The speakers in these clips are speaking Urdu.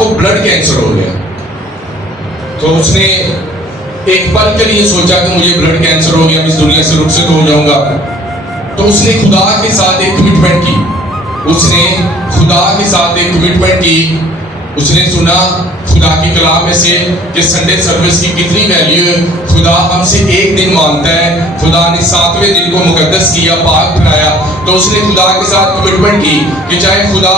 کو بلڈ کینسر ہو گیا. تو اس نے ایک پل کے لیے سوچا کہ مجھے بلڈ کینسر ہو گیا, میں اس دنیا سے رخصت ہو جاؤں گا. تو اس نے خدا کے ساتھ ایک کمٹمنٹ کی, اس نے خدا کے ساتھ ایک کمٹمنٹ کی. اس نے سنا خدا کی کلام میں سے کہ سنڈے سروس کی کتنی ویلیو ہے. خدا ہم سے ایک دن مانگتا ہے, خدا نے 7ویں دن کو مقدس کیا, پاک بنایا. تو اس نے خدا کے ساتھ کمٹمنٹ کی کہ چاہے خدا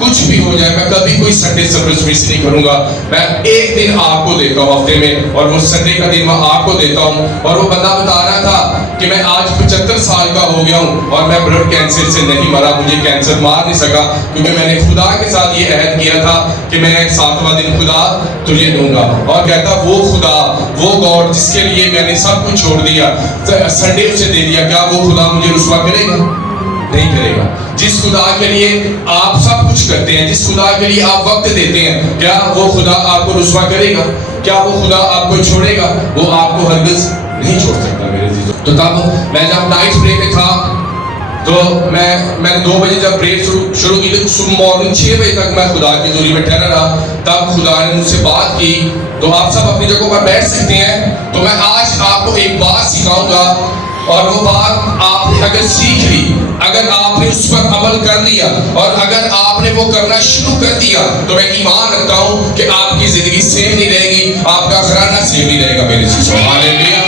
کچھ بھی ہو جائے, میں کبھی کوئی سنڈے سروس مس نہیں کروں گا. میں ایک دن آپ کو دیتا ہوں ہفتے میں, اور وہ سنڈے کا دن میں آپ کو دیتا ہوں. اور وہ بندہ بتا رہا تھا کہ میں آج 75 سال کا ہو گیا ہوں اور میں بلڈ کینسر سے نہیں مرا, مجھے کینسر مار نہیں سکا, کیونکہ میں نے خدا کے ساتھ یہ عہد کیا تھا کہ میں 7واں دن خدا تجھے دوں گا. اور کہتا وہ خدا, وہ گاڈ جس کے لیے میں نے سب کچھ چھوڑ دیا, سنڈے اسے دے دیا, کیا وہ خدا مجھے رسوا کرے گا؟ نہیں کرے گا. جس خدا کے لیے آپ سب کچھ کرتے ہیں, جس خدا کے لیے آپ وقت دیتے ہیں, کیا وہ خدا آپ کو رسوا کرے گا؟ کیا وہ خدا آپ کو چھوڑے گا؟ وہ آپ کو ہرگز نہیں چھوڑ سکتا میرے عزیزو. تو تب میں جب نائٹ بریک میں تھا تو میں نے 2 بجے جب بریک شروع کی تو مارننگ 6 بجے تک میں خدا کی حضوری میں ٹھہرا رہا. تب خدا نے مجھ سے بات کی. تو آپ سب اپنی جگہوں پر بیٹھ سکتے ہیں. تو میں آج آپ کو ایک بات سکھاؤں گا, اور وہ بات آپ نے اگر سیکھ لی, اگر آپ نے اس پر عمل کر لیا, اور اگر آپ نے وہ کرنا شروع کر دیا, تو میں ایمان رکھتا ہوں کہ آپ کی زندگی سیم نہیں رہے گی, آپ کا گھرانہ سیم نہیں رہے گا میرے چیزوں. ہاللیلویا.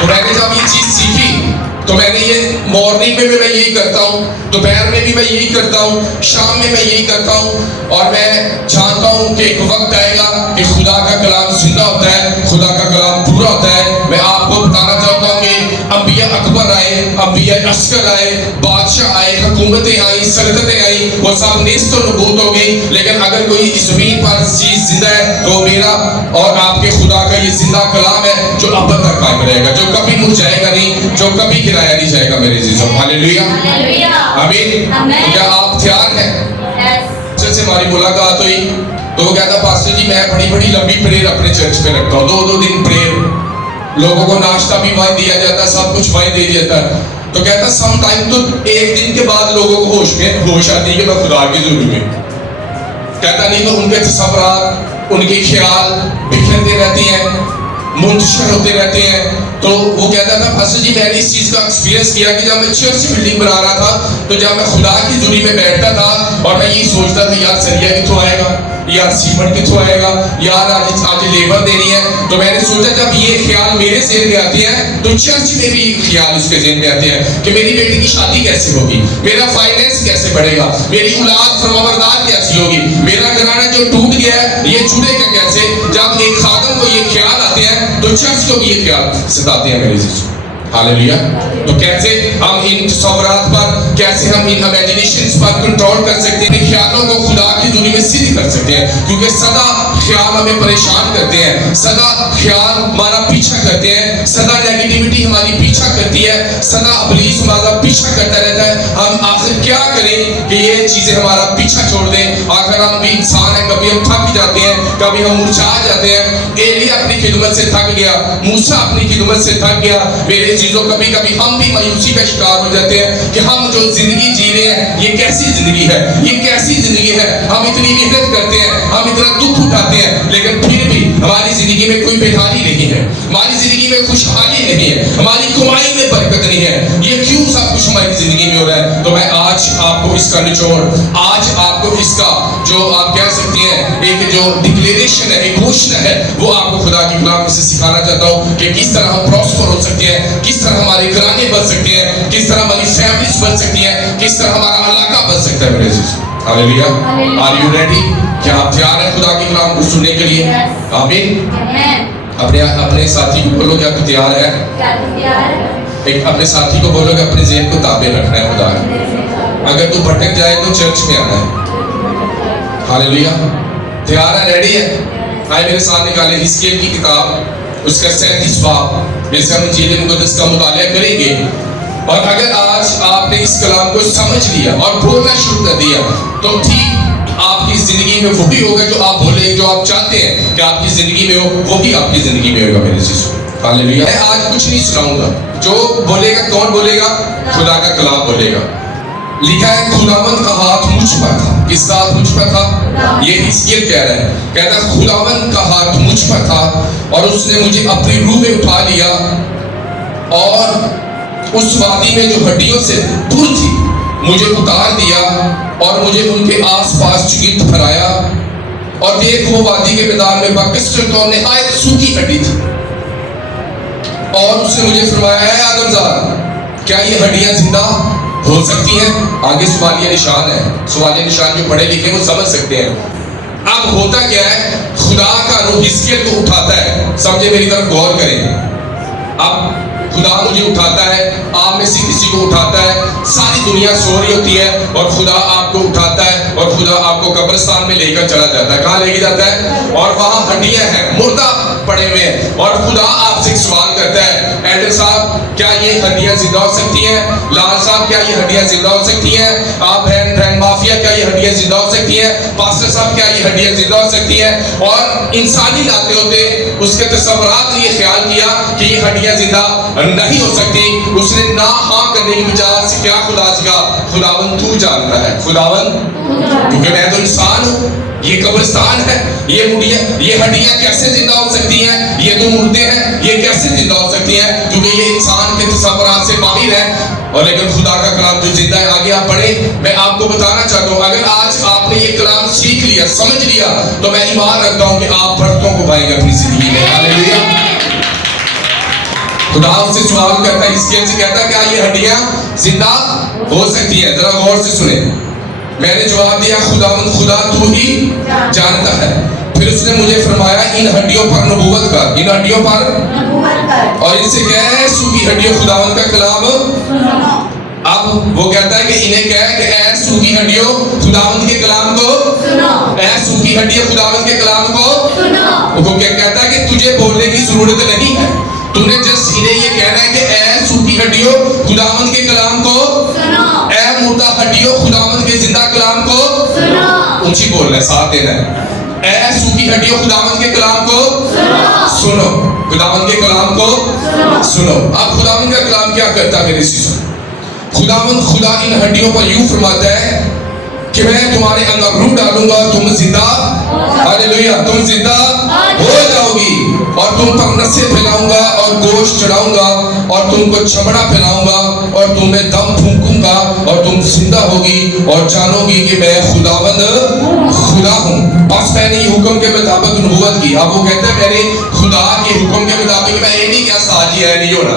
تو میں نے جب یہ چیز سیکھی تو میں نے یہ مارننگ میں بھی میں یہی کرتا ہوں, دوپہر میں بھی میں یہی کرتا ہوں, شام میں میں یہی کرتا ہوں. اور میں جانتا ہوں کہ ایک وقت آئے گا کہ خدا کا کلام زندہ ہوتا ہے, خدا کا کلام پورا ہوتا ہے. میں آپ کو بتانا چاہتا ہوں کہ انبیاء اکبر آئے, انبیاء عسکر آئے, بادشاہ آئے, حکومتیں آئیں, سلطنتیں آئیں, وہ سب نیست و نبوت ہو گئی. لیکن اگر کوئی اس زمین پر چیز زندہ ہے تو میرا اور آپ کے خدا کا یہ زندہ کلام ہے جو اب تک قائم رہے گا, جو کبھی مرجھائے گا نہیں, جو کبھی گرایا نہیں جائے گا میرے عزیزوں. ہاللیلویا, آمین. تو کیا آپ تیار ہیں؟ سے ہماری ملاقات ہوئی تو وہ کہتا پاسٹر جی میں بڑی بڑی لمبی پریئر اپنے چرچ پہ رکھتا ہوں, 2 دن پریئر, لوگوں کو ناشتہ بھی وہیں دیا جاتا ہے, سب کچھ وہیں دے دیتا ہے. تو کہتا سم ٹائم تو ایک دن کے بعد لوگوں کو ہوش آتی ہے کہ میں خدا کی حضوری میں. کہتا نہیں تو ان کے تصورات, ان کے خیال بکھرتے رہتی ہیں, منتشر ہوتے رہتے ہیں. تو وہ کہتا تھا پاسٹر جی میں نے اس چیز کا ایکسپیرینس کیا کہ جب میں چرچ بلڈنگ بنا رہا تھا تو جب میں خدا کی حضوری میں بیٹھتا تھا اور میں یہی سوچتا تھا یار سریا کتوں آئے گا, یار سیمنٹ کتوں آئے گا, یار آج لیبر دینی ہے. تو میں نے سوچا جب یہ خیال میرے ذہن میں آتے ہیں تو چرچ میں بھی خیال اس کے ذہن میں آتے ہیں کہ میری بیٹی کی شادی کیسے ہوگی, میرا فائنینس کیسے بڑھے گا, میری اولاد فرمانبردار کیسی ہوگی, میرا گھرانہ جو ٹوٹ گیا ہے یہ جڑے گا کیسے. جب ایک خادم کو یہ خیال آتے ہیں تو چرچ کو بھی یہ خیال ستاتے ہیں میرے عزیزوں. ہاللیلویا. تو کیسے ہم ان تصورات پر, کیسے ہم ان امیجنیشنز پر کنٹرول کر سکتے ہیں, خیالوں کو خدا کی حضوری میں سیدھی کر سکتے ہیں, کیونکہ سدا خیال ہمیں پریشان کرتے ہیں, سدا خیال ہمارا پیچھا کرتے ہیں, سدا نیگیٹیوٹی ہماری پیچھا کرتی ہے, سدا ابلیس ہمارا پیچھا کرتا رہتا ہے. ہم آخر کیا کریں کہ یہ چیزیں ہمارا پیچھا چھوڑ دیں. آخر ہم بھی انسان ہیں, کبھی ہم تھک جاتے ہیں, کبھی ہم مرجھا جاتے ہیں. ایلیا اپنی خدمت سے تھک گیا, موسیٰ اپنی خدمت سے تھک گیا. میرے چیزوں کبھی کبھی ہم بھی مایوسی کا شکار ہو جاتے ہیں کہ ہم جو زندگی جی رہے ہیں یہ کیسی زندگی ہے, یہ کیسی زندگی ہے. ہم اتنی محنت کرتے ہیں, ہم اتنا دکھ اٹھاتے ہیں, لیکن پھر بھی ہماری زندگی میں کوئی بحالی نہیں ہے, ہماری زندگی میں خوشحالی نہیں ہے, ہماری کمائی میں برکت نہیں ہے. یہ کیوں سب کچھ ہماری زندگی میں ہو رہا ہے؟ تو میں آج آپ کو اس کا نچوڑ, آج آپ کو اس کا جو آپ کہہ سکتے ہیں ایک جو ڈکلیریشن ہے, ایک گھوشنا ہے, وہ آپ کو خدا کی کلام سے سکھانا چاہتا ہوں کہ کس طرح ہم پراسپر ہو سکتے ہیں, کس طرح ہمارے گھرانے بن سکتے ہیں, کس طرح ہماری فیملیز بن سکتی ہیں, کس طرح ہمارا علاقہ بن سکتا ہے میرے عزیز. ہاللیلویا. Are you ready? کیا آپ تیار ہیں خدا کی کلام کو سننے کے لیے؟ آمین. اپنے ساتھی کو بولو کہ آپ تیار ہیں. ایک اپنے ساتھی کو بولو کہ اپنے ذہن کو تابع رکھنا ہے خدا کا. اگر تو بھٹک جائے تو چرچ میں آنا ہے. ہاللیلویا. تیار ہے, ریڈی ہے؟ آئے میرے ساتھ نکالے حزقیل کی کتاب, اس کا 37 باب, جس سے ہم انجیل مقدس کا مطالعہ کریں گے. اور اگر آج آپ نے اس کلام کو سمجھ لیا اور بولنا شروع کر دیا تو ٹھیک آپ کی زندگی میں وہی ہوگا جو آپ بولیں, جو آپ چاہتے ہیں کہ آپ کی زندگی میں ہو, وہی آپ کی زندگی میں ہوگا میرے عزیزو. ہاللیلویا. میں آج کچھ نہیں سناؤں گا, جو بولے گا کون بولے گا؟ خدا کا کلام بولے گا. لکھا ہے خداوند کا ہاتھ مجھ پر تھا کس کا ہاتھ مجھ پر تھا؟ یہ حزقیل کہہ رہا ہے، کہتا ہے خداوند کا ہاتھ مجھ پر تھا اور اس نے مجھے اپنی روح میں اٹھا لیا اور اس وادی میں جو ہڈیوں سے دور تھی مجھے اتار دیا اور مجھے ان کے آس پاس چگت پھرایا اور دیکھ وہ وادی کے میدان میں بکثرت اور نہایت سوکھی ہڈی تھی اور اس نے مجھے فرمایا ہے آدم زاد کیا یہ ہڈیاں زندہ ہو سکتی ہیں؟ آگے سوالیہ نشان ہے، سوالیہ نشان جو پڑھے لکھے وہ سمجھ سکتے ہیں۔ اب ہوتا کیا ہے، خدا کا روح حزقیل کو اٹھاتا ہے، سمجھے میری طرف غور کریں۔ اب خدا مجھے اٹھاتا ہے، آپ میں سے کسی کو اٹھاتا ہے، ساری دنیا سو رہی ہوتی ہے اور خدا آپ کو اٹھاتا ہے اور خدا آپ کو قبرستان میں لے کر چلا جاتا ہے۔ کہاں لے کے جاتا ہے؟ اور وہاں ہڈیاں ہیں، مردہ پڑے ہوئے ہیں اور خدا آپ سے ایک سوال کرتا ہے، ایڈر صاحب کیا یہ ہڈیاں زندہ ہو سکتی ہیں؟ لال صاحب کیا یہ ہڈیاں زندہ ہو سکتی ہیں؟ آپ بہن مافیا کیا یہ ہڈیاں زندہ ہو سکتی ہیں؟ پاسٹر صاحب کیا یہ ہڈیاں زندہ ہو سکتی ہیں؟ اور انسانی لاتے ہوتے اس کے تصورات نے یہ خیال کیا کہ یہ ہڈیاں زندہ نہیں ہو سکتی۔ اس نے نہ ہاں کرنے کی بجائے سے کیا خدا سے کہا، خداوند تو جانتا ہے، خداوند کیونکہ میں تو انسان ہوں، یہ قبرستان ہے، یہ ہڈیاں کیسے زندہ ہو سکتی ہیں؟ یہ تو مردے ہیں، یہ کیسے زندہ ہو سکتی ہیں؟ کیونکہ یہ انسان کے تصورات سے باہر ہے۔ اور لیکن خدا کا کلام جو زندہ ہے، آگے آپ پڑھیں، میں آپ کو بتانا چاہتا ہوں اگر آج آپ نے یہ کلام سیکھ لیا، سمجھ لیا، تو میں ایمان رکھتا ہوں کہ آپ برکتوں کو پائیں گے اپنی زندگی میں۔ ہاللیلویا۔ خدا اس سے سوال کرتا ہے، حزقیل سے کہتا ہے کیا یہ ہڈیاں زندہ ہو سکتی ہیں؟ ذرا غور سے سنیں۔ میں نے جواب دیا خداوند خدا تو ہی جانتا ہے۔ پھر اس نے مجھے فرمایا ان ہڈیوں پر نبوت کر، ان ہڈیوں پر اور ان سے کہے سوکھی ہڈیوں خداوند کا کلام سنو۔ اب وہ کہتا ہے کہ انہیں کہے کہ اے سوکھی ہڈیوں خداوند کے کلام کو سنو، اے سوکھی ہڈیوں خداوند کے کلام کو سنو۔ وہ کہتا ہے کہ تجھے بولنے کی ضرورت نہیں ہے، تو نے جسٹ انہیں یہ کہنا ہے کہ اے سوکھی ہڈیوں خداوند کے کلام کو سنو، اے مردہ ہڈیوں خداوند کے زندہ کلام کو سنو۔ اونچی بولنا ہے، ساتھ دینا ہے، اے سوکھی ہڈیوں خداوند کے کلام کو سنو، خداوند کے کلام کو سنو۔ اب خداوند کا کلام کیا کرتا ہے میرے سیسو؟ خداوند خدا ان ہڈیوں پر یوں فرماتا ہے کہ میں تمہارے اندر روح ڈالوں گا، تم زندہ، ہاللیلویا، تم زندہ ہو جاؤ گی اور تم پر نسیں پھیلاؤں گا اور گوشت چڑھاؤں گا اور تم کو چمڑا پہناؤں گا اور تمہیں دم پھونکوں گا اور تم زندہ ہوگی اور جانو گی کہ میں خداوند خدا ہوں۔ بس میں نے یہ حکم کے مطابق نبوت کی۔ اب وہ کہتا ہے میں نے خدا کے حکم کے مطابق، میں یہ نہیں کیا ساجی ہے نہیں ہونا،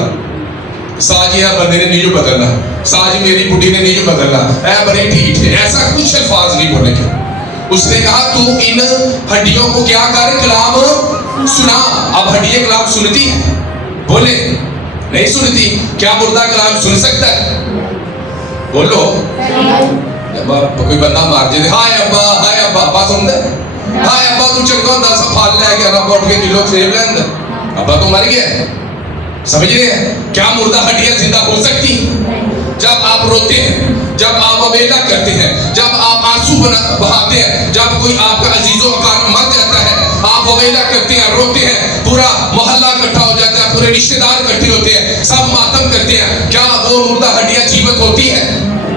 ساجی ہے بندے نے نہیں جو بدلنا، ساجی میری بڈھی نے نہیں جو بدلنا، اے بڑے ٹھیک ہے، ایسا کچھ الفاظ نہیں بولے گے۔ اس نے کہا تو ان ہڈیوں کو کیا کر، کلام سنا۔ اب ہڈیاں کلام سنتی ہیں؟ بولے نہیں سنتی۔ کیا مردہ کلام سن سکتا ہے؟ بولو۔ کوئی بندہ مار جائے، ہائے ابا، ہائے ابا، ابا سن دے، ہائے ابا تو چنگا ہوتا سا پھل لے کے رب اٹھ کے کلو سیب لیند، ابا تو مر گیا۔ سمجھ رہے ہیں؟ کیا مردہ ہڈیاں زندہ ہو سکتی؟ جب آپ روتے ہیں، جب آپ اویلا کرتے ہیں، جب آپ آنسو بہاتے ہیں، جب کوئی آپ کا عزیز و اقارب مر جاتا ہے، آپ اویلا کرتے ہیں، روتے ہیں، پورا محلہ اکٹھا ہو جاتا ہے، پورے رشتہ دار اکٹھے ہوتے ہیں، سب ماتم کرتے ہیں، کیا وہ مردہ ہڈیاں جیوت ہوتی ہیں؟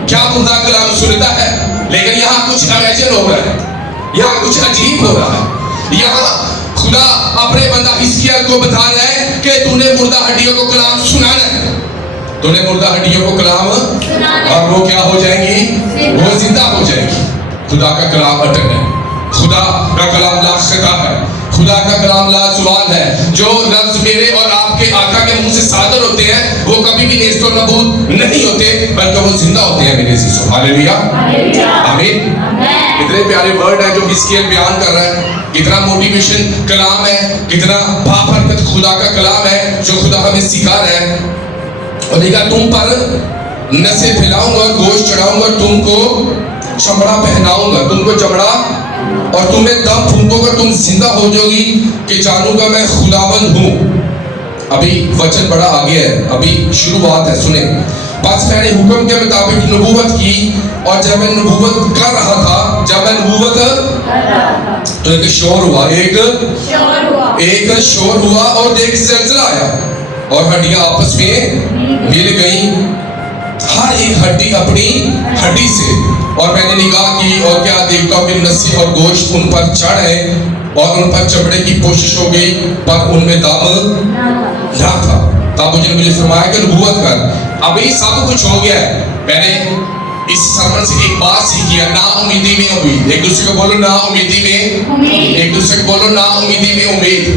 کیا مردہ کلام سنتا ہے؟ لیکن یہاں کچھ امیجن ہو رہا ہے، یہاں کچھ عجیب ہو رہا ہے۔ یہاں خدا اپنے بندہ حزقیل کو بتا رہا ہے کہ تو نے مردہ ہڈیوں کو کلام سنانا ہے، تو نے مردہ ہڈیوں کو کلام اور وہ کیا ہو جائیں گی؟ وہ زندہ ہو جائیں گی۔ خدا کا کلام اٹل ہے، خدا کا کلام لاشکا ہے، خدا کا کلام لازوال ہے۔ جو لفظ میرے اور آپ کے آقا کے منہ سے صادر ہوتے ہیں وہ کبھی بھی نیست و نبود نہیں ہوتے بلکہ وہ زندہ ہوتے ہیں میرے عزیزو۔ ہاللیلویا، آمین۔ کتنے پیارے ورڈ ہیں جو حزقیل بیان کر رہا ہے، کتنا موٹیویشن کلام ہے، کتنا بابرکت خدا کا کلام ہے جو خدا ہمیں سکھا رہا ہے۔ اور دیکھا تم پر نسیں پھیلاؤں گا، گوشت چڑھاؤں گا، تم کو چمڑا پہناؤں گا، تم کو چمڑا اور تمہیں دم پھونکوں گا، تم زندہ ہو جاؤ گی کہ جانوں گا میں خداوند ہوں۔ ابھی وچن بڑا آگے ہے، ابھی شروعات ہے، سنیں۔ بس میں نے حکم کے مطابق نبوت کی اور جب میں نبوت کر رہا تھا، جب میں نبوت تو ایک شور ہوا، ایک شور ہوا اور ایک زلزلہ آیا اور ہڈیاں آپس میں مل گئیں ہر ایک ہڈی اپنی ہڈی سے. اور میں نے نگاہ کی اور کیا دیکھتا ہوں کہ نسی اور گوشت ان پر چڑھ ہے اور ان پر چمڑے کی کوشش ہو گئی پر ان میں دم نہ تھا. تب مجھے فرمایا کہ نبوت کر. اب یہ سب کچھ ہو گیا ہے. میں نے اس سرمن سے ایک بات سیکھی ہے, نا امیدی میں امید. ایک دوسرے کو بولو نا امیدی میں, ایک دوسرے کو بولو نا امیدی میں امید.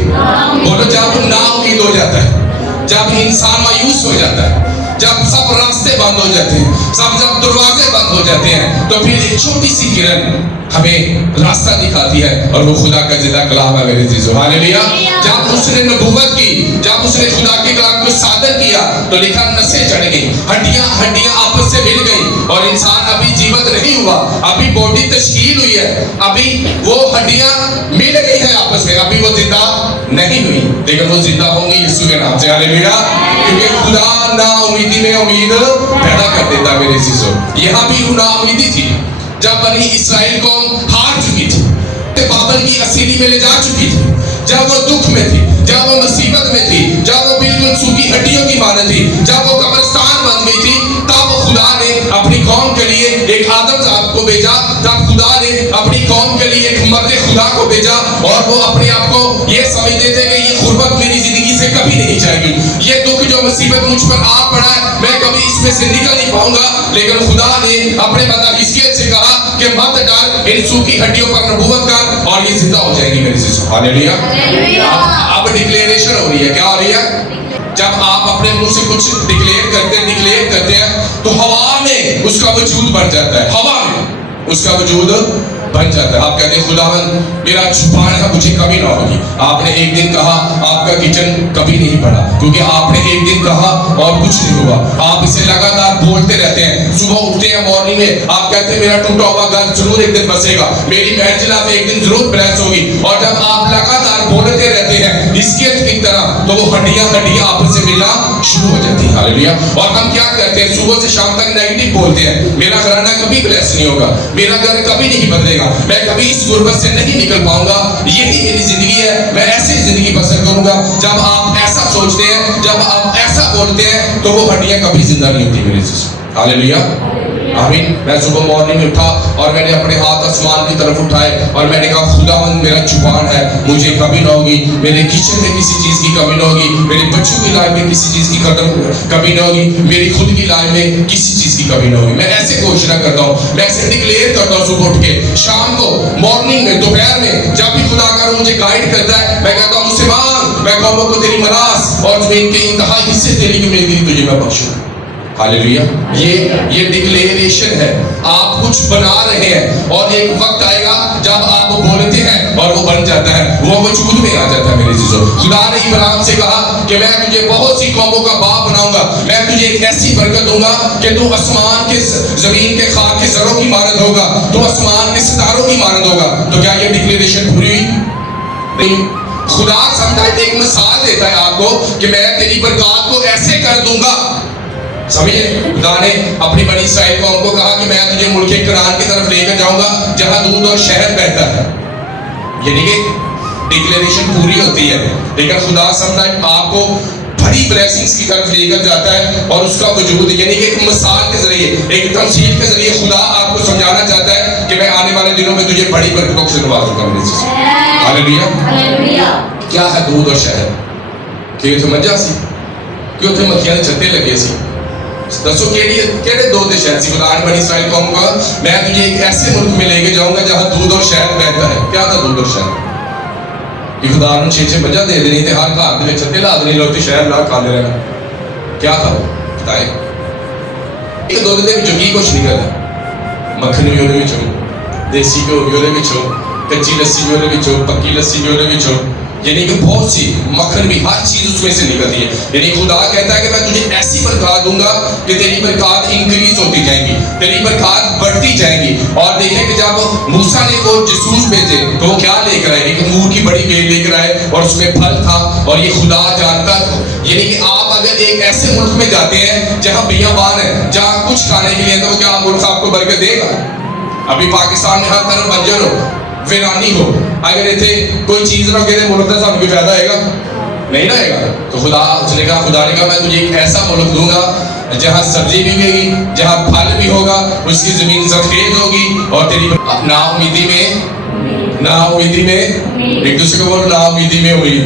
بولو جب نا امید ہو جاتا ہے, جب انسان مایوس ہو جاتا ہے, جب سب راستے بند ہو جاتے ہیں, جب دروازے بند ہو جاتے ہیں, تو پھر ایک چھوٹی سی کرن ہمیں راستہ دکھاتی ہے اور وہ خدا کا زندہ کلام ہے میرے عزیزو. ہاللیلویا. جب اس نے نبوت کی, جب اس نے خدا کے کلام کو صادر کیا تو لکھا نسیں چڑھ گئی, ہڈیاں آپس سے مل گئی اور انسان ابھی جیوت نہیں ہوا, ابھی باڈی تشکیل ہوئی ہے, ابھی وہ ہڈیاں مل گئی ہیں آپس میں, ابھی وہ زندہ نہیں ہوئی, لیکن وہ زندہ ہوں گی یسوع کے نام سے. ہاللیلویا. کیونکہ خدا نا امیدی میں امید پیدا کر دیتا میرے عزیزو. یہاں بھی نا امیدی تھی جب بنی اسرائیل قوم ہار چکی تھی, بابل کی اسیری میں لے جا چکی تھی, جب وہ دکھ میں تھی, جب وہ مصیبت میں تھی, جب وہ بالکل سوکھی ہڈیوں کی مانند تھی, جب وہ قبرستان بن گئی تھی, تب خدا نے اپنی قوم کے لیے ایک آدم صاحب کو بھیجا, تب خدا نے اپنی قوم کے لیے ایک مرد خدا کو بھیجا, اور وہ اپنے آپ کو یہ سمجھتے تھے کہ یہ غربت میری زندگی سے کبھی نہیں جائے گی, یہ دکھ جو مصیبت مجھ پر آ پڑا ہے میں کبھی اس میں سے نکل نہیں پاؤں گا. لیکن خدا نے اپنے بندہ حزقیل سے کہا کہ مت ڈر, ان سوکھی ہڈیوں پر نبوت کر اور یہ زندہ ہو جائے گی میرے عزیزو. ہاللیلویا. اب ڈکلیریشن ہو رہی ہے. کیا ہو رہی ہے؟ جب آپ اپنے منہ سے کچھ ڈکلیئر کرتے ہیں تو ہوا میں اس کا وجود بن جاتا ہے, ہوا میں اس کا وجود بن جاتا ہے. آپ کہتے ہیں خداوند میرا زبان ہے مجھے کبھی نہ ہوگی. آپ نے ایک دن کہا, آپ کا کچن کبھی نہیں بڑھا, کیونکہ آپ نے ایک دن کہا اور کچھ نہیں ہوا. آپ اسے لگاتار بولتے رہتے ہیں. صبح اٹھتے ہیں مارننگ میں, آپ کہتے ہیں میرا ٹوٹا ہوا گھر ضرور ایک دن بسے گا, میری محجنا میں ایک دن ضرور بلس ہوگی. اور جب آپ لگاتار بولتے رہتے ہیں حزقیل کی طرح, تو وہ ہڈیاں آپس سے ملنا شروع ہو جاتی ہیں. ہاللیلویا. اور ہم کیا کرتے ہیں, صبح سے شام تک نیگیٹو بولتے ہیں, میرا گھرانہ کبھی بلیس نہیں ہوگا, میرا گھر کبھی نہیں بدلے گا, میں کبھی اس غربت سے نہیں نکل پاؤں گا, یہی میری زندگی ہے, میں ایسی زندگی بسر کروں گا. جب آپ ایسا سوچتے ہیں, جب آپ ایسا بولتے ہیں, تو وہ ہڈیاں کبھی زندہ نہیں ہوتی میرے عزیز. ہاللیلویا. آمین. میں صبح مارننگ میں اٹھا اور میں نے اپنے ہاتھ آسمان کی طرف اٹھائے اور میں نے کہا خداوند میرا زبان ہے مجھے کبھی نہ ہوگی, میرے کچن میں کسی چیز کی کمی نہ ہوگی, میرے بچوں کی لائف میں کسی چیز کی کمی نہ ہوگی, میری خود کی لائف میں کسی چیز کی کمی نہ ہوگی. میں ایسے گھوشنا کرتا ہوں, میں ایسے ڈکلیئر کرتا ہوں صبح اٹھ کے, شام کو, مارننگ میں, دوپہر میں, جب بھی خدا کر مجھے گائیڈ کرتا ہے, میں کہتا ہوں مجھ سے مانگ, میں قوموں کو تیری میراث اور زمین کے انتہائی حصے تیری کی ملے گی تجھے میں بخشوں. ہاللیلویا. یہ ڈکلیریشن ہے. آپ کچھ بنا رہے ہیں اور ایک وقت آئے گا جب آپ وہ بولتے ہیں اور وہ بن جاتا ہے, وہ وجود میں آ جاتا ہے میرے عزیزو. خدا نے ابراہیم سے کہا کہ میں تجھے بہت سی قوموں کا باپ بناؤں گا, میں تجھے ایک ایسی برکت دوں گا کہ تو آسمان کے, زمین کے خاک کے ذروں کی مانند ہوگا, تو آسمان کے ستاروں کی مانند ہوگا. تو کیا یہ ڈکلیریشن پوری ہوئی؟ نہیں. خدا سمجھائے ایک مثال دیتا ہے آپ کو کہ میں تیری برکات کو ایسے کر دوں گا. سمجھے, خدا نے اپنی بنی اسرائیل قوم کو کہا کہ میں تجھے ملک کنعان کی طرف لے کر جاؤں گا جہاں دودھ اور شہد بہتا ہے. یعنی کہ ڈکلیریشن پوری ہوتی ہے, لیکن خدا سمجھائے آپ کو بڑی بلیسنگز کی طرف لے کر جاتا ہے اور اس کا وجود, یعنی کہ ایک مثال کے ذریعے, ایک تمثیل کے ذریعے خدا آپ کو سمجھانا چاہتا ہے کہ میں آنے والے دنوں میں تجھے بڑی برکتوں سے نوازوں گا میرے سے. ہاللیلویا. کیا ہے دودھ اور شہد؟ کہ اتنے مجھا سی, کہ اتنے مکھیاں چھتے لگے سی. دسو کیڑے دو دے شہد سی. خدا نے بنی اسرائیل قوم کو میں تجھے ایک ایسے ملک میں لے کے جاؤں گا جہاں دودھ اور شہد بہتا ہے. کیا تھا دودھ اور شہد؟ کہ خدا نے 6 مجھا دے دینی تے ہر گھر دے چھتے لا دینی, لوگ شہد لا کھا لے رہنا. کیا تھا وہ بتائیں؟ ایک دودھ دے وچوں کی کچھ نکلدا, مکھن بھی اودے وچوں, دیسی گھیو بھی اودے وچوں, کچی لسی بھی اودے وچوں, پکی لسی بھی اودے وچوں, یعنی کہ بہت سی, مکھن بھی, ہر چیز اس میں سے نکلتی ہے. یعنی خدا کہتا ہے کہ میں تجھے ایسی برکات دوں گا کہ تیری برکات انکریز ہوتی جائیں گی, تیری برکات بڑھتی جائیں گی. اور دیکھیں کہ جب موسیٰ نے وہ جاسوس بھیجے تو وہ کیا لے کر آئے, ایک انگور کی بڑی بیل لے کر آئے اور اس میں پھل تھا, اور یہ خدا جانتا تھا. یعنی کہ آپ اگر ایک ایسے ملک میں جاتے ہیں جہاں بیابان ہے, جہاں کچھ کھانے کے لیے, تو کیا ملک آپ کو برکت دے گا؟ ابھی پاکستان میں ہر طرف بنجر ہو, ویرانی ہو, اگر اتنے کوئی چیز نہ کہتے ملک کا سب کوئی فائدہ آئے گا نہیں رہے گا. تو خدا, اس نے کہا, خدا نے کہا میں تجھے ایک ایسا ملک دوں گا جہاں سبزی بھی گئی, جہاں پھل بھی ہوگا, اس کی زمین زرخیز ہوگی. اور تیری نا امیدی میں ایک دوسرے کو بول, نا امیدی میں امید.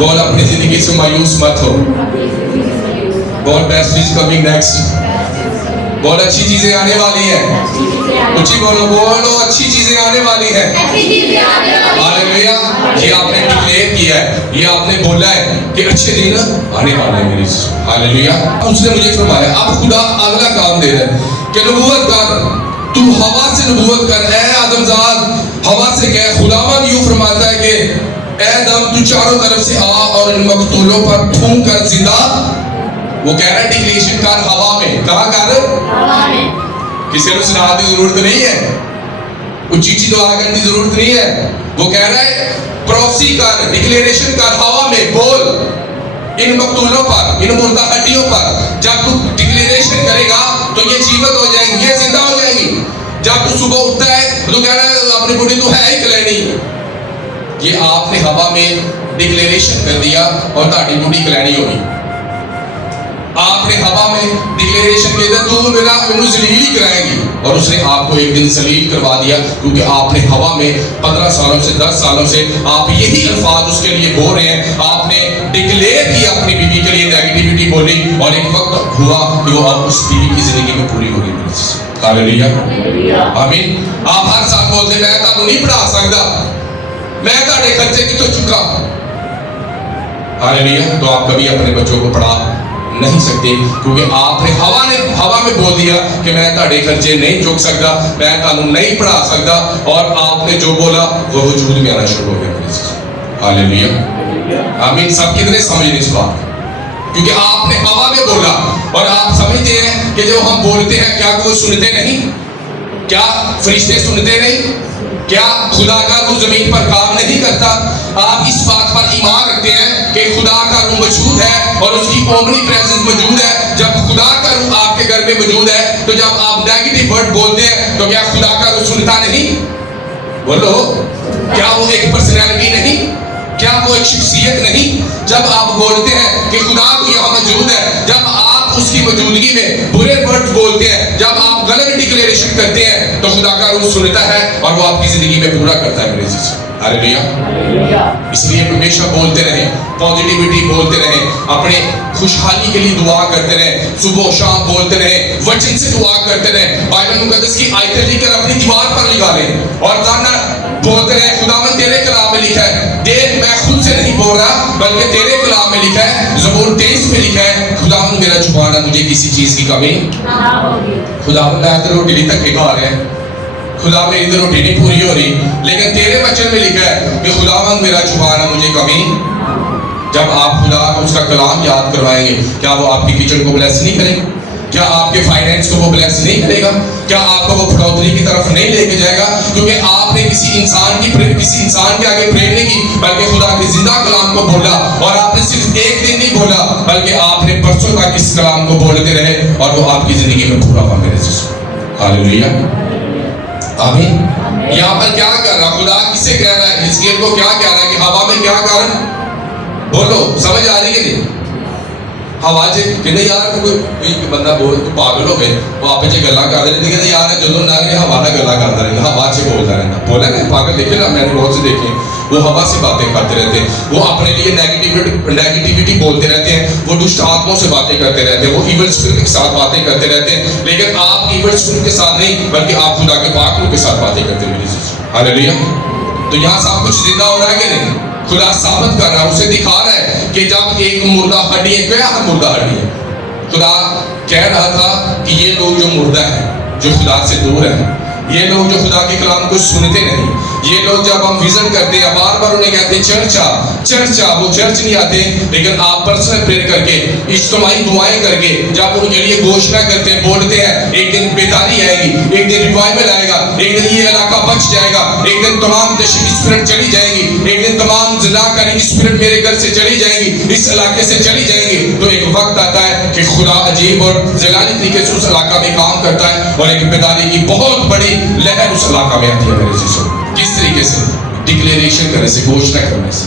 بول اپنی زندگی سے مایوس مت ہو. بول بیسٹ از کمنگ نیکسٹ. بول اچھی چیزیں آنے والی ہیں. اچھی بولو اچھی چیزیں آنے والی ہیں. ہاللیلویا. یہ آپ نے ڈکلیئر کیا ہے, یہ آپ نے بولا ہے کہ اچھے دن آنے والے ہیں میری. ہاللیلویا. اس نے مجھے فرمایا اب خدا اگلا کام دے رہا ہے کہ نبوت کر, تو ہوا سے نبوت کر. اے آدم زاد ہوا سے کہہ, خداوند یوں فرماتا ہے کہ اے دم تو چاروں طرف سے آ اور ان مقتولوں پر پھونک کر زندہ. وہ کہہ رہا ہے ڈکلیریشن کر ہوا میں. کہاں کر؟ ہوا میں. کسی نے سنا دی ضرورت نہیں ہے, اونچی چیز دعا کرنے کی ضرورت نہیں ہے. وہ کہہ رہا ہے پروفسی کر, ڈکلیریشن کر ہوا میں. بول ان مقتولوں پر, ان مردہ ہڈیوں پر. جب تو ڈکلیریشن کرے گا تو یہ جیوت ہو جائیں گی, یہ زندہ ہو جائیں گی. جب تو صبح اٹھتا ہے تو کہہ رہا ہے اپنی بوڈی تو ہے ہی کلینی. یہ آپ نے ہوا میں ڈکلیریشن کر دیا اور تاڑی بوڈی کلینی ہوگی. آپ نے ہوا میں ڈکلیریشن کیا تو میرا انہوں ذلیل ہی کرائیں گی. اور اس نے آپ کو ایک دن ذلیل کروا دیا کیونکہ آپ نے ہوا میں 15 سالوں سے 10 سالوں سے آپ یہی الفاظ اس کے لیے بول رہے ہیں. آپ نے ڈکلیئر کیا اپنی بیوی کے لیے, نیگیٹیوٹی بولی, اور ایک وقت ہوا کہ وہ آپ اس بیوی کی زندگی میں پوری ہو گئی. ہاللیلویا. آمین. آپ ہر سال بولتے ہیں میں تانوں نہیں پڑھا سکتا, میں تہاڈے خرچے کتوں چکا. ہاللیلویا. تو آپ کبھی اپنے بچوں کو پڑھا نہیں سکتے کیونکہ آپ نے ہوا میں بول دیا کہ میں تہاڈے خرچے نہیں چک سکتا, میں تانوں نہیں پڑھا سکتا. اور آپ نے جو بولا وہ وجود میں آنا شروع ہو گیا. ہاللیلویا. آمین. سب کتنے سمجھ رہے اس بات, کیونکہ آپ نے ہوا میں بولا. اور آپ سمجھتے ہیں کہ جو ہم بولتے ہیں کیا وہ سنتے نہیں؟ کیا فرشتے سنتے نہیں؟ کیا خدا کا روح زمین پر کام نہیں کرتا؟ آپ اس بات پر ایمان رکھتے ہیں کہ خدا کا روح موجود ہے اور اس کی اومنی پریزنس موجود ہے. جب خدا کا روح آپ کے گھر میں موجود ہے تو جب آپ نیگیٹو ورڈ بولتے ہیں تو کیا خدا کا روح سنتا نہیں؟ بولو, کیا وہ ایک پرسنالٹی نہیں؟ کیا وہ ایک شخصیت نہیں؟ جب آپ بولتے ہیں کہ خدا یہاں موجود ہے, جب آپ اس کی موجودگی میں برے ورڈ بولتے ہیں, جب آپ غلط ڈکلیریشن کرتے ہیں تو خدا کا روح سنتا ہے اور وہ آپ کی زندگی میں پورا کرتا ہے. میرے عزیز ہاللیلویا. اس لیے ہمیشہ بولتے رہیں, پازیٹیوٹی بولتے رہیں, اپنے خوشحالی کے لیے دعا کرتے رہیں, صبح و شام بولتے رہیں, وچن سے دعا کرتے رہیں, بائبل مقدس کی آیتیں لکھ کر اپنی دیوار پر لگا لیں اور گانا بولتے رہیں خداوند تیرے کلام میں لکھا ہے. دیکھ میں خود سے نہیں بول رہا بلکہ تیرے کلام میں لکھا ہے, زبور 23 میں لکھا ہے خداوند میرا چھپانا مجھے کسی چیز کی کمی نہ ہوگی. خداوند میں تو روٹی نہیں تک کھا رہے ہیں, خدا میری تو روٹی نہیں پوری ہو رہی, لیکن تیرے وچن میں لکھا ہے کہ خداوند میرا چھپانا مجھے کمی. جب آپ خدا کو اس کا کلام یاد کروائیں گے کیا وہ آپ کی کچن کو بلیس نہیں کرے گا؟ کیا آپ کے فائنینس کو وہ بلیس نہیں کرے گا؟ کیا آپ کو وہ بڑھوتری کی طرف نہیں لے کے جائے گا؟ کیونکہ آپ نے کسی انسان کے آگے پریئر نہیں کی بلکہ خدا کے زندہ کلام کو بولا. اور آپ نے صرف ایک دن نہیں بولا بلکہ آپ نے برسوں تک اس کلام کو بولتے رہے اور وہ آپ کی زندگی میں پورا ہوا. میرے جسم ہاللیلویا. آمین. یہاں پر کیا کر رہا خدا, کس سے کہہ رہا ہے, حزقیل کو کیا کہہ رہا ہے کہ ہوا میں کیا کر, بولو سمجھ آ رہی کہ نہیں؟ ہوا سے کہ نہیں یار کوئی بندہ بول تو پاگل ہو گئے, وہ آپ سے گلا کرتے رہتے کہ یار جدوں نہ ہوا نہ گلا کرتا رہتا, ہوا سے بولتا رہتا. بولا نا پاگل دیکھے نا, میں نے بہت سے دیکھے, وہ ہوا سے باتیں کرتے رہتے ہیں, وہ اپنے لیے نیگیٹیوٹی بولتے رہتے ہیں, وہ دشت آتموں سے باتیں کرتے رہتے ہیں, وہ ایول اسپرٹ کے ساتھ باتیں کرتے رہتے ہیں. لیکن آپ ایول اسپرٹ کے ساتھ نہیں بلکہ آپ خدا کے پاک روح کے ساتھ باتیں کرتے ہیں. میری چیز ہاللیلویا. تو یہاں سب کچھ زندہ ہو رہا ہے کہ نہیں؟ خدا ثابت کر رہا ہے, اسے دکھا رہا ہے کہ جب ایک مردہ ہڈی ہے, کیا مردہ ہڈی ہے, خدا کہہ رہا تھا کہ یہ لوگ جو مردہ ہیں, جو خدا سے دور ہیں, یہ لوگ جو خدا کے کلام کو سنتے نہیں, یہ لوگ جب ہم وزٹ کرتے ہیں بار بار انہیں کہتے ہیں چرچ آ, وہ چرچ نہیں آتے, لیکن آپ پرسنل پریئر کر کے, اجتماعی دعائیں کر کے جب ان کے لیے گھوشنا کرتے ہیں, بولتے ہیں ایک دن بیداری آئے گی, ایک دن ریوائول آئے گا, ایک دن یہ علاقہ بچ جائے گا, ایک دن تمام نشے کی اسپرٹ چلی جائے گی, ایک دن تمام زنا کرنے کی اسپرٹ میرے گھر سے چلی جائیں گی, اس علاقے سے چلی جائیں گی. تو ایک وقت آتا ہے کہ خدا عجیب اور جلالی طریقے سے اس علاقہ میں کام کرتا ہے اور ایک بیداری کی بہت بڑی لہر اس علاقہ میں آتی ہے. میرے جسم کس طریقے سے ڈکلیریشن کرنے سے, گھوشنا کرنے سے.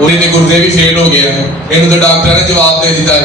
ਉਹਦੇ ਗੁਰਦੇ ਵੀ ਫੇਲ ਹੋ ਗਿਆ, ਇਹਨੂੰ ਤਾਂ ਡਾਕਟਰ ਨੇ ਜਵਾਬ ਦੇ ਦਿੱਤਾ,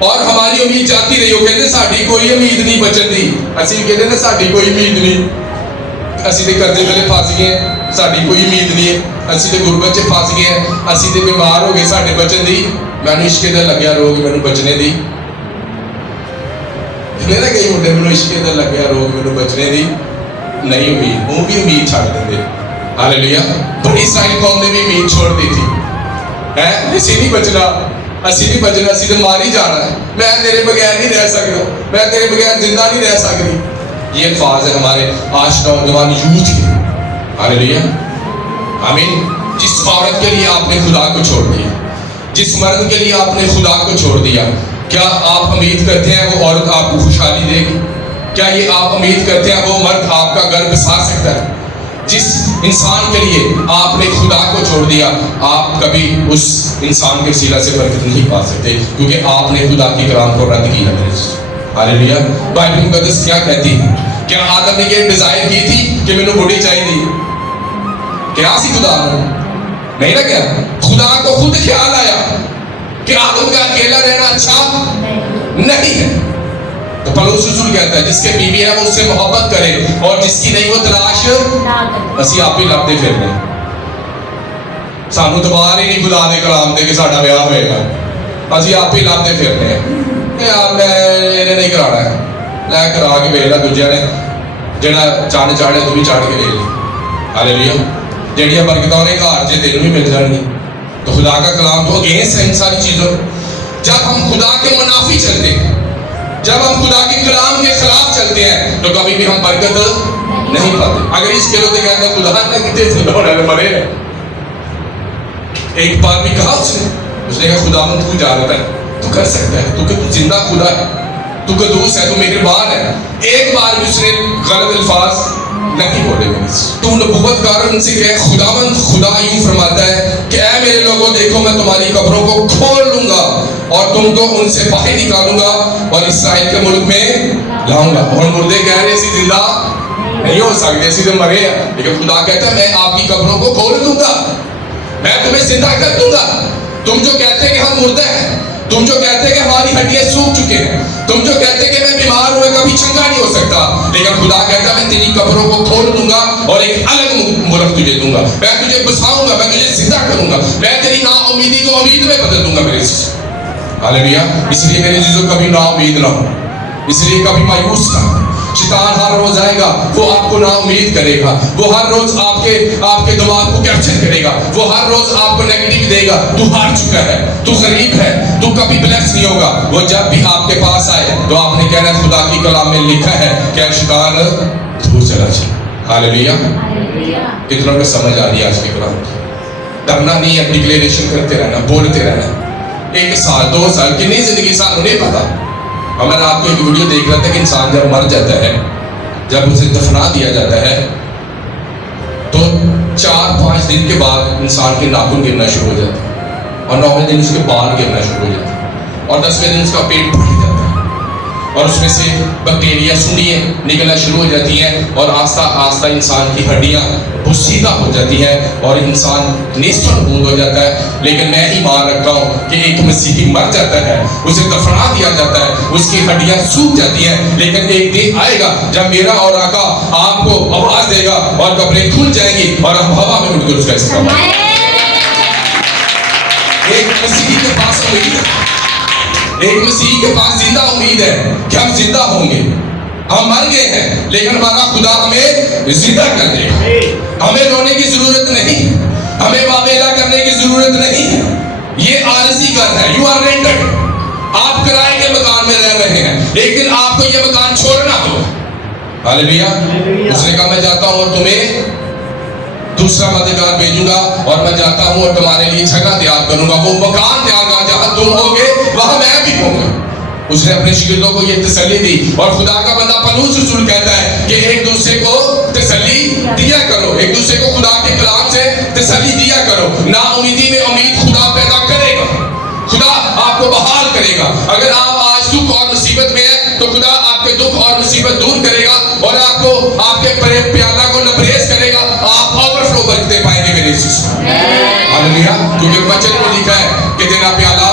اور ہماری امید جاتی رہی. وہ کہتے ساڈی کوئی امید نہیں بچن دی. اسی کہتے نا ساڈی کوئی امید نہیں, اسی تے قرضے تلے پھس گئے ہیں, ساڈی کوئی امید نہیں ہے, اسی تے غربت چ پھس گئے ہیں, اسی تے بیمار ہو گئے ساڈے بچن دی. مینوں عشق دا لگیا روگ مینوں بچنے دی. میرا کئی منڈے مینوں عشق دا لگیا روگ مینوں بچنے دی نہیں امید. وہ بھی امید چھڑ دیں. ہاللیلویا. بنی اسرائیل قوم نے بھی امید چھوڑ دی تھی. اسی نہیں بچنا, اسی نہیں بچنا, اسی تو مار ہی جانا ہے. میں تیرے بغیر نہیں رہ سکتا, میں تیرے بغیر زندہ نہیں رہ سکتی. یہ الفاظ ہے ہمارے آج نوجوان یوتھ کے. ہاللیلویا. آمین. جس عورت کے لیے آپ نے خدا کو چھوڑ دیا, جس مرد کے لیے آپ نے خدا کو چھوڑ دیا, کیا آپ امید کرتے ہیں وہ عورت آپ کو خوشحالی دے گی؟ کیا یہ آپ امید کرتے ہیں وہ مرد آپ کا گھر بسا سکتا ہے؟ جس انسان کے لیے آپ نے خدا کو چھوڑ دیا, آپ کبھی اس انسان کے وسیلہ سے برکت نہیں پا سکتے, کیونکہ آپ نے خدا کی کلام کو رد کیا. ہاللیلویا. بائبل مقدس کیا کہتی ہے؟ کیا آدم نے یہ ڈیزائر کی تھی کہ مینوں بڑی چاہیے؟ کیا سی خدا نہیں نا, کیا خدا کو خود خیال آیا کہ آدم کا اکیلا رہنا اچھا نہیں ہے. تو پولس رسول کہتا ہے جس کے بیوی ہے وہ اس سے محبت کرے, اور جس کی نہیں وہ تلاش اسی آپ ہی لبتے پھرنے. سانو تبار ہی نہیں خدا دے کلام دے کہ ساڈا بیاہ ہوئے گا, اسی آپ ہی لبتے پھرنے ہیں. یار میں نہیں کرانا ہے, لے کرا کے ویلا دوجے نے جڑا چڑھ چاڑے تو بھی چڑھ کے لے لی. ہاللیلویا. جڑیاں برکتاں نے گھر چ تینوں بھی مل جان گی. تو خدا کا کلام تو اگینسٹ ہے ان ساری چیزوں. جب ہم خدا کے منافی چلتے ہیں, جب ہم خدا کے کلام کے خلاف چلتے ہیں, تو کبھی بھی ہم برکت نہیں پاتے. اگر اس کے لوگ کہتے ہیں خدا نے کتنے زندہ ہونے مرے, ایک بار بھی کہا اس نے کہا خدا من تو جانتا ہے, تو کر سکتا ہے, تو کہ تو زندہ خدا ہے, تو قدوس ہے, تو مہربان ہے. ایک بار بھی اس نے غلط الفاظ نہیں بولے. تو نبوت کار ان سے کہے خداوند خدا یوں فرماتا ہے کہ اے میرے لوگوں دیکھو میں تمہاری قبروں کو کھول لوں گا اور تم کو ان سے باہر نکالوں گا اور اسرائیل کے ملک میں لاؤں گا. اور مردے کہہ رہے اسی زندہ نہیں ہو سکتے, اسی تو مرے ہیں, لیکن خدا کہتا ہے میں آپ کی قبروں کو کھول دوں گا, میں تمہیں زندہ کر دوں گا. تم جو کہتے ہیں کہ ہم مردے ہیں, تم جو کہتے ہیں کہ ہماری ہڈیاں سوکھ چکے ہیں, تم جو کہتے ہیں کہ میں بیمار ہوئے کبھی چنگا نہیں ہو سکتا, لیکن خدا کہتا ہے میں تیری قبروں کو کھول دوں گا اور ایک الگ ملک تجھے دوں گا, میں تجھے بساؤں گا, میں تجھے زندہ کروں گا, میں تیری نا امیدی کو امید میں بدل دوں گا میرے سے. ہاللیلویا. اس لیے میرے چیزوں کبھی نا امید نہ ہو, اس لیے کبھی مایوس نہ ہو. شیطان ہر روز آئے گا, وہ آپ کو نا امید کرے گا, وہ ہر روز آپ کے دماغ کو کیپچر کرے گا, وہ ہر روز آپ کو نیگیٹو دے گا. تو ہار چکا ہے, تو غریب ہے, تو کبھی بلیس نہیں ہوگا. وہ جب بھی آپ کے پاس آئے تو آپ نے کہنا خدا کی کلام میں لکھا ہے کہ شیطان دور چلا جائے. ہاللیلویا. کتنوں کو سمجھ آ رہی ہے آج کے کلام کی؟ ڈرنا نہیں ہے, ڈکلیریشن کرتے رہنا, بولتے رہنا. 1 سال 2 سال کتنی زندگی سانوں نہیں پتا. اور میں رات کو ایک ویڈیو دیکھ رہا تھا کہ انسان جب مر جاتا ہے, جب اسے دفنا دیا جاتا ہے, تو 4-5 دن کے بعد انسان کے ناخن گرنا شروع ہو جاتے ہیں, اور 9ویں دن اس کے بال گرنا شروع ہو جاتے ہیں, اور 10ویں دن اس کا پیٹ پھٹ جاتا ہے, اور اس میں سے بیکٹیریا سنیاں نکلنا شروع ہو جاتی ہیں, اور آہستہ آہستہ انسان کی ہڈیاں بوسیدہ ہو جاتی ہیں, اور انسان نیست و نابود ہو جاتا ہے. لیکن میں ایمان رکھتا ہوں کہ ایک مسیحی مر جاتا ہے, اسے دفنا دیا جاتا ہے, اس کی ہڈیاں سوکھ جاتی ہیں, لیکن ایک دن آئے گا جب میرا اور آقا آپ کو آواز دے گا اور قبریں کھل جائیں گی اور ہم ہوا میں اڑ کر اس کا استقبال. ایک مسیحی کے پاس امید ہے, ایک مسیحی کے پاس زندہ امید ہے کہ ہم زندہ ہوں گے. ہم مر گئے ہیں لیکن ہمارا خدا ہمیں زندہ کر دے گا. ہمیں رونے کی ضرورت نہیں, ہمیں معاملہ کرنے کی ضرورت نہیں ہے. یہ عارضی گھر ہے, یو آر رینٹڈ, آپ کرائے کے مکان میں رہ رہے ہیں, ایک دن آپ کو یہ مکان چھوڑنا ہوگا. ہاللیلویا. اس نے کہا میں جاتا ہوں اور تمہیں دوسرا مددگار بھیجوں گا, اور میں جاتا ہوں اور تمہارے لیے جگہ تیار کروں گا, وہ مکان تیار کروں گا جہاں تم ہوگے وہاں میں بھی ہوں گا. اس نے اپنے شاگردوں کو یہ تسلی دی, اور خدا کا بندہ پولس رسول کہتا ہے کہ ایک دوسرے کو تسلی دیا کرو, ایک دوسرے کو خدا کے کلام سے تسلی دیا کرو. نا امیدی میں امید خدا پیدا کرے گا, خدا آپ کو بحال کرے گا. اگر آپ آج دکھ اور مصیبت میں ہیں تو خدا آپ کے دکھ اور مصیبت دور کرے گا, اور آپ کو آپ کے پیالہ کو لبریز کرے گا. آپ اوور فلو برکتیں پائیں گے میرے عزیز. ہاللیلویا. کیونکہ وچن میں لکھا ہے کہ تیرا پیالہ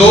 2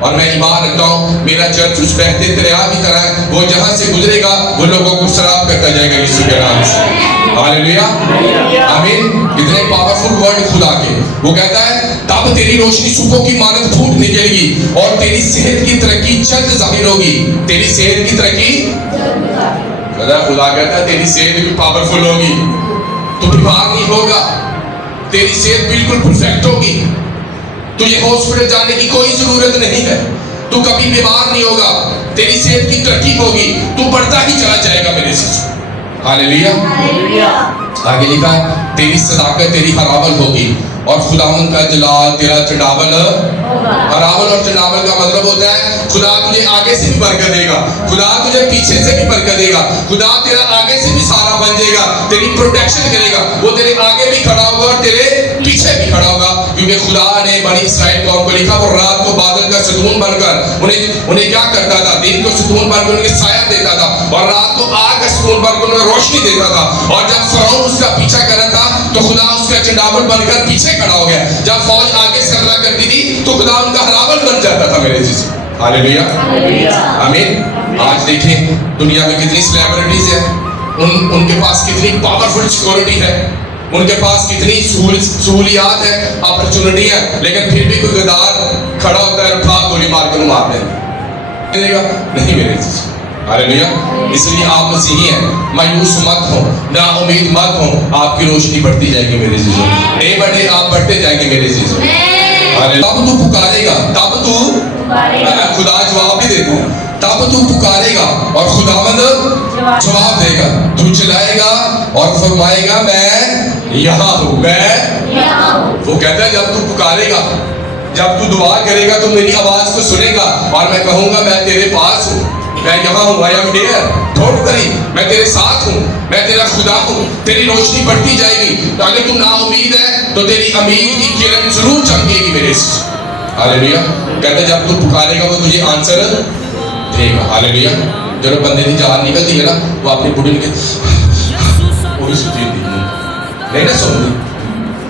اور میں ایمان رکھتا ہوں میرا چرچ اس بہتے دریا کی طرح ہے، وہ جہاں سے گزرے گا وہ لوگوں کو سراب کرتا جائے گا یسوع کے نام سے۔ ہاللیلویا، آمین۔ کتنے پاورفل ورڈ خدا کے۔ وہ کہتا ہے تب تیری روشنی صبح کی مانند پھوٹ نکلے گی اور تیری صحت کی ترقی جلد ظاہر ہوگی۔ تیری صحت کی ترقی، خدا کہتا ہے تیری صحت بھی پاورفل ہوگی، تو بیمار نہیں ہوگا، تیری صحت بالکل پرفیکٹ ہوگی، تجھے ہاسپٹل جانے کی کوئی ضرورت نہیں ہے، تو کبھی بیمار نہیں ہوگا، تیری صحت کی ترقی ہوگی، تو بڑھتا ہی چلا جائے گا میرے سے۔ ہاللیلویا۔ آگے لکھا ہے تیری صداقت تیری ہراول ہوگی اور خداوند کا جلال تیرا چنڈاول ہوگا۔ ہراول اور چنڈاول کا مطلب ہوتا ہے خدا تجھے آگے سے بھی برکت دے گا، خدا تجھے پیچھے سے بھی برکت دے گا، خدا تیرا آگے سے بھی سارا بن جائے گا، تیری پروٹیکشن کرے گا، وہ تیرے آگے بھی کھڑا ہوگا اور تیرے پیچھے بھی کھڑا ہوگا، کیونکہ خدا نے بنی اسرائیل قوم کو لکھا وہ رات کو بادل کا ستون بن کر انہیں کیا کرتا تھا، دن کو ستون بن کر انہیں سایہ دیتا تھا اور رات کو آگ کا ستون بن کر انہیں روشنی دیتا تھا، اور جب فرعون اس کا پیچھا کر رہا تھا تو خدا اس کا چنڈاول بن کر پیچھے کھڑا ہو گیا، جب فوج آگے سے حملہ کرتی تھی تو خدا ان کا ہراول بن جاتا تھا میرے جیسے۔ ہاللیلویا، آمین۔ آج دیکھیں دنیا میں کتنی سیلیبریٹیز ہیں، ان کے پاس کتنی پاورفل سیکورٹی ہے، ان کے پاس کتنی سہولیات ہے، اپرچونٹی ہے، لیکن پھر بھی کوئی غدار کھڑا ہوتا ہے اٹھا گولی مار کر مار دیں گے، نہیں میرے جیسے۔ ہاللیلویا۔ اس لیے آپ مسیحی ہیں، مایوس مت ہوں، نا امید مت ہوں، آپ کی روشنی بڑھتی جائے گی میرے عزیزوں، نہیں بڑھے آپ بڑھتے جائیں گے میرے عزیزوں۔ تب تو پکارے گا، تب تو خدا جواب بھی دیتا ہے، تب تو پکارے گا اور خداوند جواب دے گا، تو چلائے گا اور فرمائے گا میں یہاں ہوں، میں یہاں ہوں۔ وہ کہتا ہے جب تو پکارے گا، جب تو دعا کرے گا تو میری آواز کو سنے گا اور میں کہوں گا میں تیرے پاس ہوں، میں یہاں ہوں، I am here، don't worry, میں تیرے ساتھ ہوں، میں تیرا خدا ہوں، تیری روشنی بڑھتی جائے گی، تو اگر تم نا امید ہے تو تیری امید کی کرن ضرور چمکے گی میرے سے۔ ہاللیلویا۔ کہتے جب تو پکارے گا وہ تجھے آنسر دے گا۔ ہاللیلویا۔ جب بندے کی جان نکلتی ہے نا وہ اپنی بڑھی میں وہ بھی ستی ہوتی نہیں نا سوتی،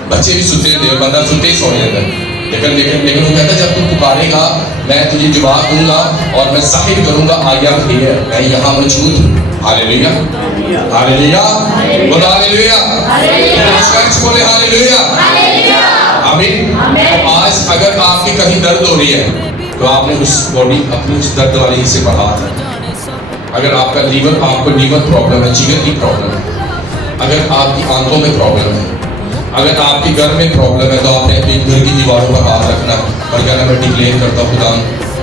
بچے بھی ستے ہوتے ہیں، بندہ ستے ہی سو جاتا ہے، لیکن وہ کہتا ہے جب تو پکارے گا میں تجھے جواب دوں گا اور میں ظاہر کروں گا I am here، میں یہاں موجود ہوں۔ ہاللیلویا، ہاللیلویا، بولو ہاللیلویا، چرچ بولے ہاللیلویا، آمین۔ آج اگر آپ کی کہیں درد ہو رہی ہے تو آپ نے اس باڈی اپنی اس درد والے حصے پر ہاتھ رکھا۔ اگر آپ کا لیور، آپ کو لیور پرابلم ہے، جگر کی پرابلم ہے، اگر آپ کی آنتوں میں پرابلم ہے، اگر آپ کے گھر میں پرابلم ہے تو آپ نے اپنے گھر کی دیواروں پر ہاتھ رکھنا اور کہنا میں ڈکلیئر کرتا ہوں خدا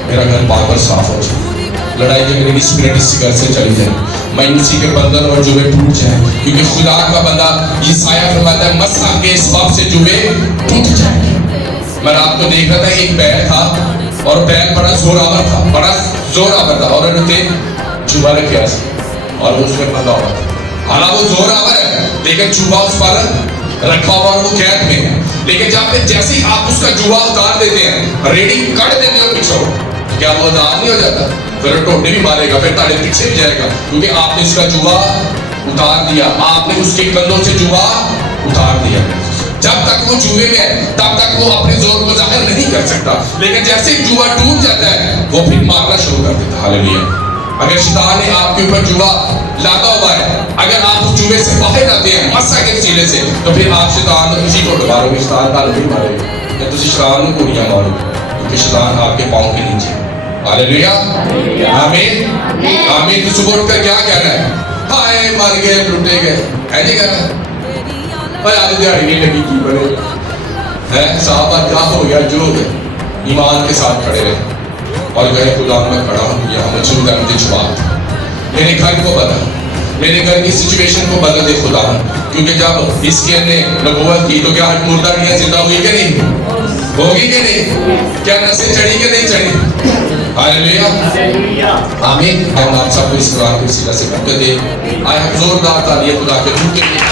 میرا گھر بار بار صاف ہو جائے، لڑائی جھگڑے کی اسپرٹ اس گھر سے چلی جائے، مایوسی کے بندھن اور جوے ٹوٹ جائیں، کیونکہ خدا کا بندہ یسایہ فرماتا ہے مسح کے اسباب سے جوے ٹوٹ جائیں۔ میں رات کو دیکھ رہا تھا ایک بیل تھا اور بیل بڑا زور آور تھا، بڑا زور آور تھا اور انہوں نے چوبا رکھا اور اس میں بندھا ہوا تھا، حالانکہ وہ زور آور ہے لیکن چوبا اس پر رکھا ہوا اور وہ قید میں ہے، لیکن جب جیسے ہی آپ اس کا جوا اتار دیتے ہیں، ریڈنگ کٹ دیتے ہو پیچھے، کیا وہ آزاد نہیں ہو جاتا؟ پھر ٹوٹنے بھی مارے گا، پھر تاڑے پیچھے بھی جائے گا، کیونکہ آپ نے اس کا جوا اتار دیا، آپ نے اس کے کندھوں سے جوا اتار دیا۔ جب تک وہ جوے میں ہے تب تک وہ اپنے زور کو ظاہر نہیں کر سکتا، لیکن جیسے ہی جوا ٹوٹ جاتا ہے وہ پھر مارنا شروع کر دیتا ہے۔ ہاللیلویا۔ اگر شیطان نے آپ کے اوپر جوا لادا ہوا ہے، اگر آپ اس جوے سے باہر آتے ہیں مسح کے وسیلے سے، تو پھر آپ شیطان اسی کو مارو گے، شیطان کا نہیں مارے گا، یا تسی شیطان کو گولیاں مارو گے، کیونکہ شیطان آپ کے پاؤں کے نیچے۔ ہاللیلویا، آمین، آمین۔ تو صبح اٹھ کر کیا کہنا ہے؟ ہائے مر گئے، لوٹے گئے، ہے نہیں کہنا ہے؟ اور آج دیہڑی نہیں لگی کی بڑے ہے صحابہ کیا ہو گیا، جو ہو گئے ایمان کے ساتھ کھڑے رہے اور کہے خدا میں کھڑا ہوں، یہاں موجود ہے، مجھے چھپا میرے گھر کو بدل، میرے گھر کی سچویشن کو بدل دے خدا، کیونکہ جب اس کے نے نبوت کی تو کیا مردہ کیا زندہ ہوئی کہ نہیں؟ ہوگی کہ نہیں؟ کیا نسل چڑھی کہ نہیں چڑھی؟ ہاللیلویا، آمین۔ ہم آپ سب کو اس قرآن کو اسی طرح سے برکت دے۔ آئے ہم زوردار تالیاں خدا کے روح کے لیے